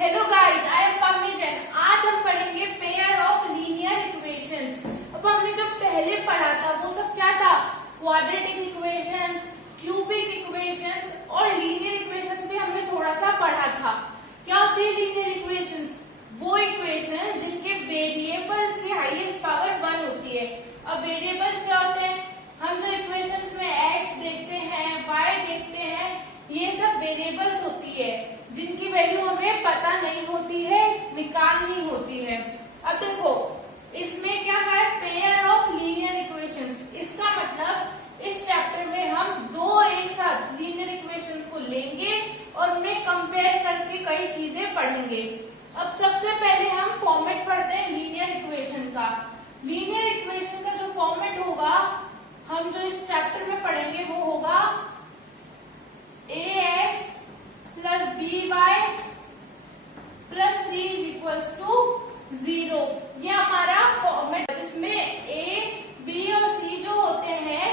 Hello guys, I am Pammi Jain. आज हम पढ़ेंगे पेयर ऑफ लीनियर इक्वेशंस। अब हमने जो पहले पढ़ा था वो सब क्या था? क्वाड्रेटिक इक्वेशंस, क्यूबिक इक्वेशंस और लीनियर इक्वेशंस भी हमने थोड़ा सा पढ़ा था। क्या होती है लीनियर इक्वेशंस? वो इक्वेशंस जिनके वेरिएबल्स की हाईएस्ट पावर 1 होती है। अब वेरिएबल्स क्या होते हैं? हम जो इक्वेशंस में x देखते हैं, y देखते हैं, ये सब वेरिएबल्स होती है जिनकी वैल्यू हमें पता नहीं होती है, निकालनी होती है। अब देखो इसमें क्या है? Pair of linear equations. इसका मतलब इस चैप्टर में हम दो एक साथ लीनियर इक्वेशंस को लेंगे और उन्हें कंपेयर करके कई चीजें पढ़ेंगे। अब सबसे पहले हम फॉर्मेट पढ़ते हैं लीनियर इक्वेशन का। लीनियर इक्वेशन का जो फॉर्मेट होगा, हम जो इस चैप्टर में पढ़ेंगे वो होगा ax plus by plus c is equals to 0। ये हमारा फॉर्मेट, जिसमें a, b और c जो होते हैं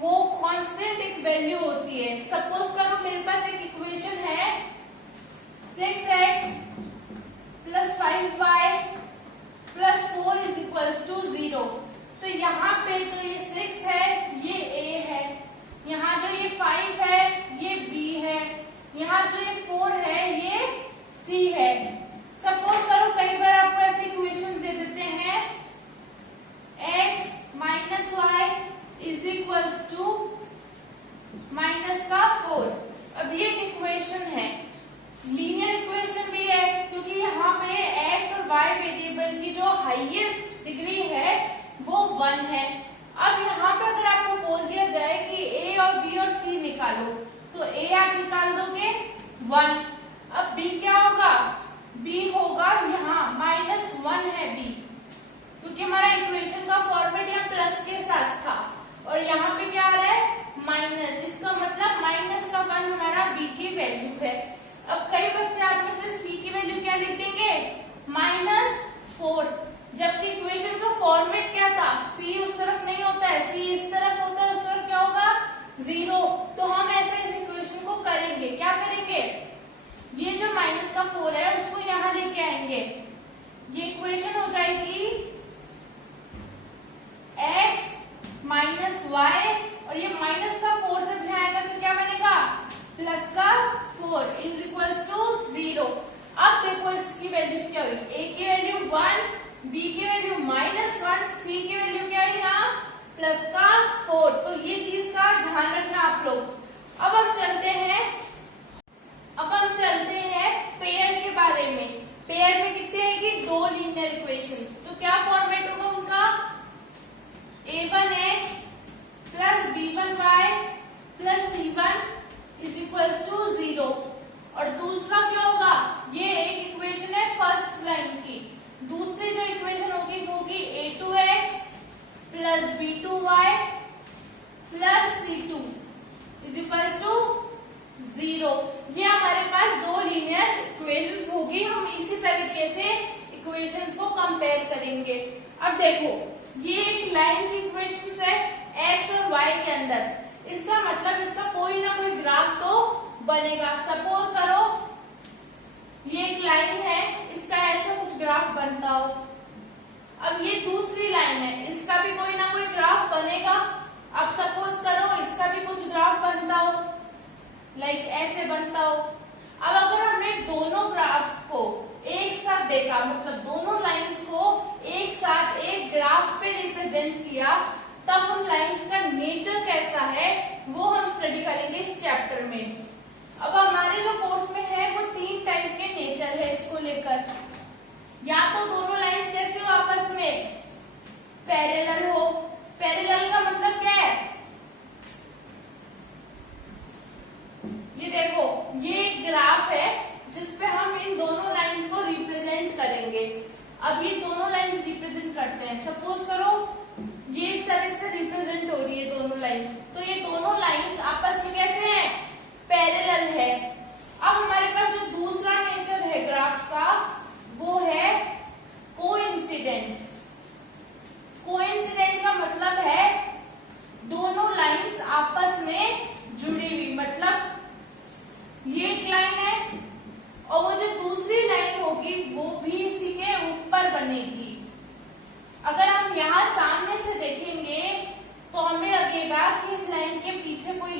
वो कांस्टेंट एक वैल्यू होती है। सपोज करो मेरे पास एक इक्वेशन है 6x plus 5y plus 4 is equals to 0। तो यहाँ पे जो ये 6 है ये a है, यहाँ जो ये 5 है ये b है, यहाँ जो ये 4 है ये c है। सपोज करो कई बार आपको ऐसे इक्वेशन दे देते हैं x minus y is equals to minus का 4। अब ये इक्वेशन है, लीनियर इक्वेशन भी है क्योंकि यहाँ पे x और y वेरिएबल की जो हाईएस्ट डिग्री है वो 1 है। अब यहाँ पे अगर आपको बोल दिया जाए कि a और b और c निकालो, तो a आप निकाल दोगे 1। अब b क्या होगा? b होगा यहाँ -1 है b, क्योंकि हमारा इक्वेशन का फॉर्मेट यहाँ प्लस के साथ था और यहाँ पे क्या आ रहा है? माइनस। इसका मतलब माइनस का 1 हमारा b की वैल्यू है। अब कई बच्चे आप में से c की वैल्यू क्या लिख देंगे? -4, जबकि इक्वेशन का फॉर्मेट क्या था? c उस तरफ नहीं होता है, c इस तरफ होता है, उस तरफ क्या होगा? 0। तो हम ऐसे इस इक्वेशन को करेंगे, क्या करेंगे? ये जो माइनस का 4 है उसको यहाँ लेके आएंगे। ये इक्वेशन हो जाएगी x माइनस वाई और ये माइनस का 4 जब यहाँ आएगा तो क्या बनेगा? प्लस का 4 इज इक्वल्स टू 0। अब देखो इसकी वैल्यूज क्या हुई? a की वैल्यू 1, b की वैल्यू -1, c की वैल्यू क्या है यहाँ? प्लस का 4। तो ये चीज का ध्यान रखना आप लोग। अब हम चलते हैं पेयर के बारे में। पेयर में कितने हैं कि दो लीनियर इक्वेशंस। तो क्या फॉर्मेट होगा उनका? a1x plus b1y plus c1 is equals to 0। और दूसरा क्या होगा? ये एक इक्वेशन है फर्स्ट लाइन की। दूसरी जो इक्वेशन होगी वो होगी a2x plus b2y plus c2 is equals to 0। ये हमारे पास दो लीनियर इक्वेशंस होगी। हम इसी तरीके से इक्वेशंस को कंपेयर करेंगे। अब देखो ये एक लाइन की इक्वेशंस है x और y के अंदर। इसका मतलब इसका कोई ना कोई ग्राफ तो बनेगा। सपोज करो ये एक लाइन है, इसका ऐसा कुछ ग्राफ बनता हो। अब ये दूसरी लाइन है, इसका भी कोई ना कोई ग्राफ बनेगा। अब सपोज करो इसका भी कुछ ग्राफ बनता हो, लाइक ऐसे बनता हो। अब अगर हमने दोनों ग्राफ को एक साथ देखा, मतलब दोनों लाइंस को एक साथ एक ग्राफ पे रिप्रेजेंट किया, तब उन लाइंस का नेचर कैसा है वो हम स्टडी करेंगे इस चैप्टर में। अब हमारे जो कोर्स में है वो 3 टाइप के नेचर है इसको लेकर। या तो दोनों लाइंस कैसे हो आपस में? पैरेलल हो। पैरेलल का मतलब क्या है? ये देखो ये ग्राफ है जिसपे हम इन दोनों लाइंस को रिप्रेजेंट करेंगे। अब ये दोनों लाइंस रिप्रेजेंट करते हैं। सपोज करो ये इस तरह से रिप्रेजेंट हो रही है दोनों लाइंस, तो ये दोनों लाइंस आपस में कैसे हैं? पैरेलल है। अब हमारे पास जो दूसरा नेचर है ग्राफ का वो है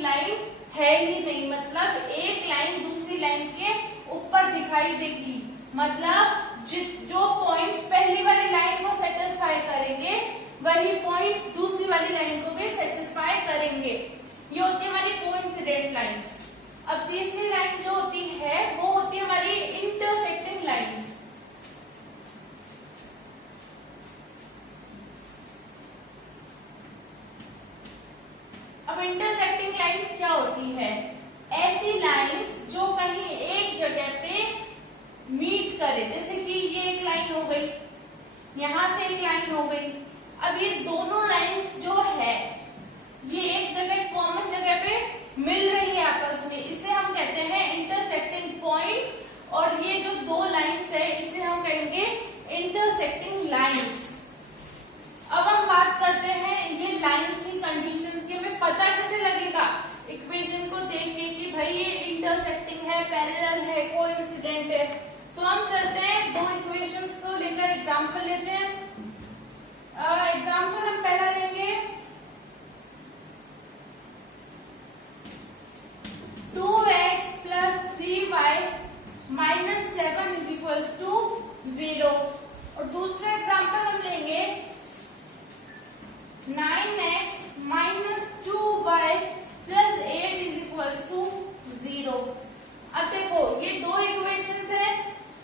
लाइन है ही नहीं, मतलब एक लाइन दूसरी लाइन के ऊपर दिखाई देगी, मतलब जो पॉइंट्स पहली वाली लाइन को सेटिस्फाई करेंगे वही पॉइंट्स दूसरी वाली लाइन को भी सेटिस्फाई करेंगे। ये होती है हमारी कोइंसिडेंट लाइंस। अब तीसरी लाइन जो होती है वो होती है हमारी इंटरसेक्टिंग लाइंस। अब इंटरसेक्टिंग लाइंस क्या होती है? ऐसी लाइंस जो कहीं एक जगह पे मीट करे, जैसे कि ये एक लाइन हो गई, यहां से एक लाइन हो गई। अब ये दोनों लाइंस जो है ये एक जगह कॉमन जगह पे मिल रही है आपस में, इसे हम कहते हैं इंटरसेक्टिंग पॉइंट्स। और ये जो दो लाइंस है इसे हम कहेंगे इंटरसेक्टिंग लाइंस। अब हम बात करते हैं ये लाइंस की कंडीशंस की, हमें पता कैसे लगेगा इक्वेशन को देख के कि भाई ये इंटरसेक्टिंग है, पैरेलल है, कोइंसिडेंट है। तो हम चलते हैं दो इक्वेशंस को लेकर एग्जांपल लेते हैं। एग्जांपल हम पहला लेंगे 2x plus 3y minus 7 is equals to 0। और दूसरा एग्जांपल हम लेंगे 9x minus 2y plus 8 is equals to 0। अब देखो ये दो इक्वेशन है,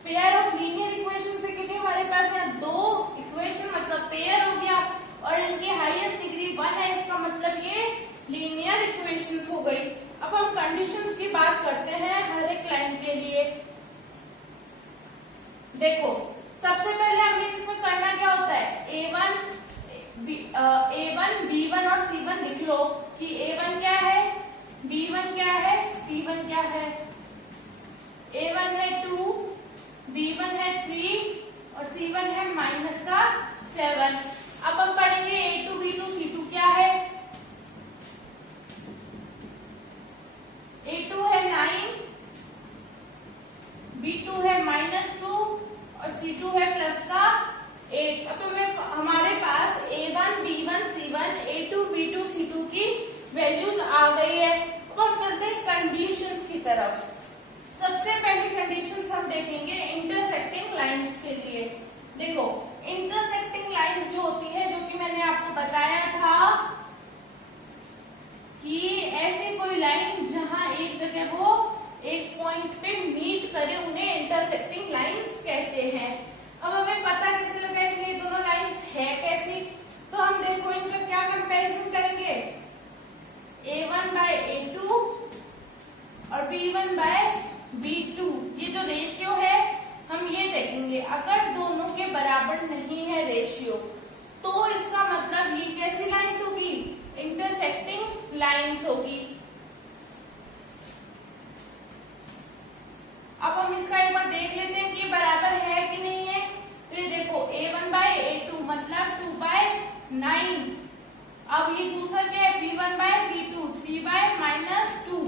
पेयर ऑफ लीनियर इक्वेशन है, क्योंकि हमारे पास यहाँ दो इक्वेशन मतलब पेयर हो गया और इनकी हाईएस्ट डिग्री 1 है, इसका मतलब ये लीनियर इक्वेशंस हो गई। अब हम कंडीशंस की बात करते हैं हर एक लाइन के लिए। देखो सबसे पहले हमें इसमें करना क्या होता है, A1 B1 और C1 लिख लो कि A1 क्या है, B1 क्या है, C1 क्या है। A1 है 2, B1 है 3 और C1 है -7। अब हम पढ़ेंगे A2 B2 C2 क्या है। A2 है 9, B2 है -2 और C2 है +8। अब हमारे पास A1 B1 C1 A2 B2 C2 की वैल्यूज आ गई है। अब हम चलते हैं कंडीशंस की तरफ। सबसे पहली कंडीशंस हम देखेंगे इंटरसेक्टिंग लाइंस के लिए। देखो इंटरसेक्टिंग लाइंस जो होती है, जो कि मैंने आपको बताया था कि ऐसी कोई लाइन जहां एक जगह वो एक पॉइंट पे मीट करे उन्हें इंटरसेक्टिंग लाइंस कहते हैं। अब हमें पता कैसे लगाएंगे ये दोनों लाइंस है कैसी, तो हम देखो इनका क्या कंपैरिजन करेंगे, A1 by A2 और B1 by B2, ये जो रेशियो है हम ये देखेंगे। अगर दोनों के बराबर नहीं है रेशियो तो इसका मतलब ये कैसी लाइंस होगी, इंटरसेक्टिंग लाइंस होगी। अब हम इसका एक बार देख लेते हैं कि बराबर है कि नहीं है। तो ये देखो A1 by A2 मतलब 2 by 9। अब ये दूसरा क्या है, B1 by B2 3 by -2।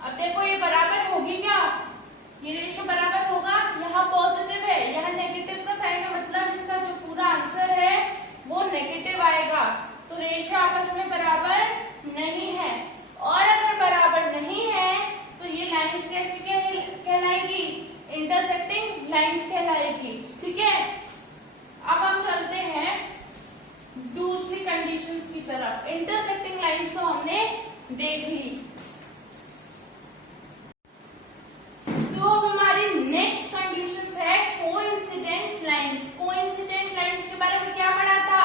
अब देखो ये बराबर होगी क्या, ये रेशियो बराबर होगा। यहाँ पॉजिटिव है, यहाँ नेगेटिव का साइन है, मतलब इसका जो पूरा आंसर है वो नेगेटिव आएगा। तो रेशियो आपस में बराबर नहीं है। और अगर बराबर नहीं है तो ये लाइंस कैसी कहलाएगी, इंटरसेक्टिंग लाइंस कहलाएगी। ठीक है, अब हम चलते हैं दूसरी कंडीशंस की तरफ। इंटरसेक्टिंग लाइंस तो हमने देख ली। तो अब हमारी नेक्स्ट कंडीशन है कोइंसिडेंट लाइंस। कोइंसिडेंट लाइंस के बारे में क्या पढ़ा था,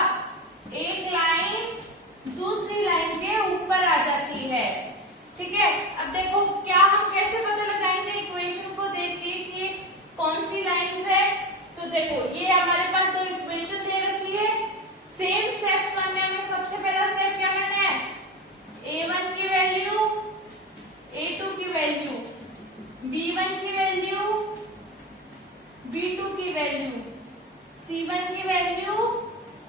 एक लाइन दूसरी लाइन के ऊपर आ जाती है। ठीक है, अब देखो क्या हम कैसे पता लगाएंगे इक्वेशन को देख के कि कौन सी लाइंस है। तो देखो ये हमारे पास दो इक्वेशन दे रखी है, सेम स्टेप्स करने में। सबसे पहला स्टेप क्या करना है, A1 की वैल्यू, A2 की वैल्यू, B1 की वैल्यू, B2 की वैल्यू, C1 की वैल्यू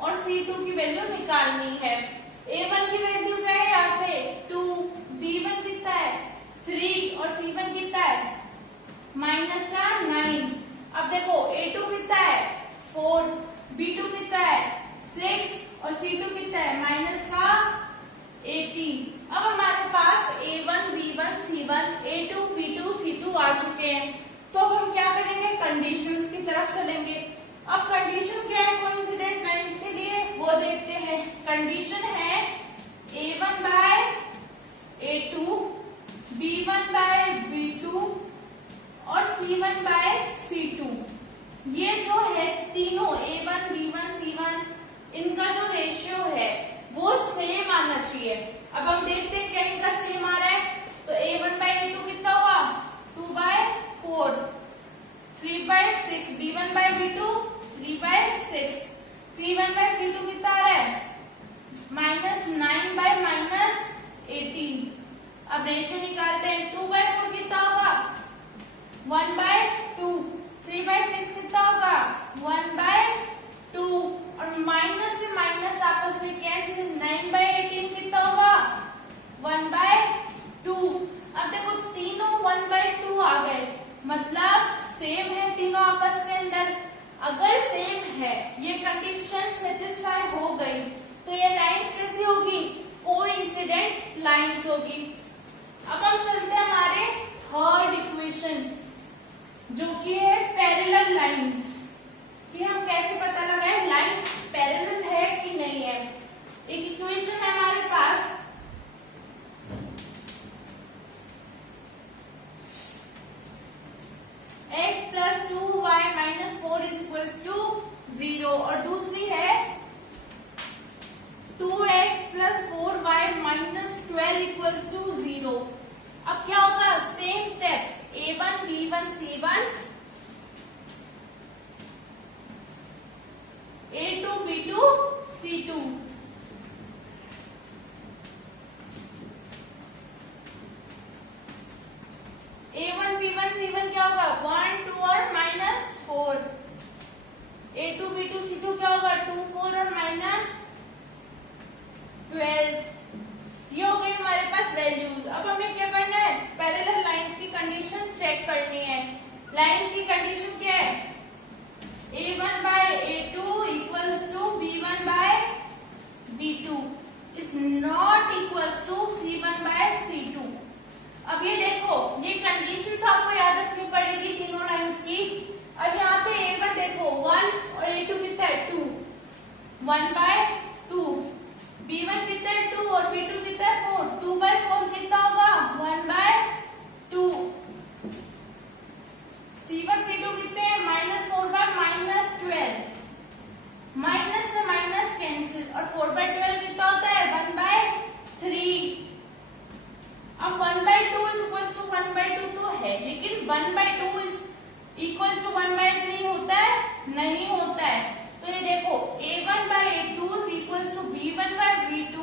और C2 की वैल्यू निकालनी है। A1 की वैल्यू क्या है, यहाँ से 2, B1 कितना है 3 और C1 कितना है -9। अब देखो A2 कितना है 4, B2 कितना है 6 और C2 कितना है 18। अब हमारे पास A1, B1, C1, A2, B2, C2 आ चुके हैं। तो अब हम क्या करेंगे, कंडीशंस की तरफ चलेंगे। अब कंडीशन क्या है कोइंसिडेंट लाइंस के लिए, वो देखते हैं। कंडीशन है A1 by A2, B1 by B2 और C1 बाय C2। ये जो है तीनों A1, B1, C1, इनका जो रेशियो है वो सेम आना चाहिए। अब हम देखते हैं क्या इनका सेम आ रहा है। तो A1 बाय A2 कितना हुआ, 2 by 4, 3 by 6, B1 by B2 3 by 6, C1 by C2 कितना आ रहा है, -9 बाय -18। अब रेशियो निकालते हैं। 2 बाय 4 कितना होगा, 1 बाय 2, 3 बाय 6 कितना होगा, 1 बाय 2, और माइनस से माइनस आपस में कैंसिल, 9 बाय 18 कितना होगा, 1 बाय 2। अब देखो तीनों 1 बाय 2 आ गए, मतलब सेम है तीनों आपस के अंदर। अगर सेम है, ये कंडीशन सेटिस्फाई हो गई, तो ये लाइंस कैसी होगी, कोइंसिडेंट लाइंस होगी। अब हम चलते हैं हमारे थर्ड इक्वेशन, जो कि है पैरेलल लाइंस, कि हम कैसे पता लगाएं लाइन पैरेलल है कि नहीं है। एक इक्वेशन है हमारे पास, x plus 2y minus 4 is equals to 0, और दूसरी है 2x plus 4y minus 12 equals to 0। अब क्या होगा, same steps, A1, B1, C1, A2, B2, C2। A1, B1, C1 क्या होगा, 1, 2 और -4। A2, B2, C2 क्या होगा, 2, 4 और -12। ये हो गई हमारे पास वैल्यूज। अब हमें क्या करना है, पैरेलल लाइंस की कंडीशन चेक करनी है। लाइंस की कंडीशन क्या है, A1 by A2 equals to B1 by B2 is not equals to C1 by C2। अब ये देखो, ये कंडीशंस आपको याद रखनी पड़ेगी तीनों लाइंस की। अब यहाँ पे A1 देखो 1 और A2 कितना है 2, 1 बाय 2, B1 कितना है 2 और B2 कितना है 4, 2 बाय 4 कितना होगा, 1 बाय 2। C1 C2 कितने हैं, -4 बाय -12, माइनस से माइनस कैंसिल, और 4 बाय 12 कितना होता है, 1 बाय 3। अब 1 by 2 is equal to 1 by 2 तो है, लेकिन 1 by 2 is equal to 1 by 3 होता है, नहीं होता है। तो ये देखो A1 by A2 is equal to B1 by B2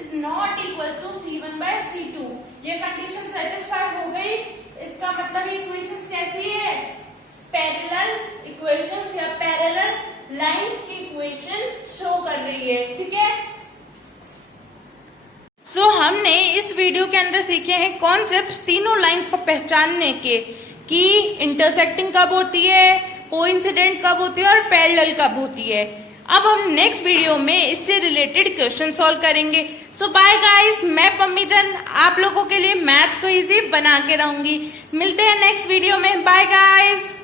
is not equal to C1 by C2। ये कंडीशन सेटिस्फाई हो गई, इसका मतलब ये इक्वेशंस कैसी है, पैरेलल इक्वेशंस या पैरेलल लाइंस की इक्वेशन शो कर रही है, ठीक है। हमने इस वीडियो के अंदर सीखे हैं कॉन्सेप्ट्स तीनों लाइंस को पहचानने के, कि इंटरसेक्टिंग कब होती है, कोइंसिडेंट कब होती है और पैरेलल कब होती है। अब हम नेक्स्ट वीडियो में इससे रिलेटेड क्वेश्चन सॉल्व करेंगे। सो बाय गाइस, मैं पम्मीजन आप लोगों के लिए मैथ्स को इजी बना के रहूंगी। मिलते हैं नेक्स्ट वीडियो में, बाय गाइस।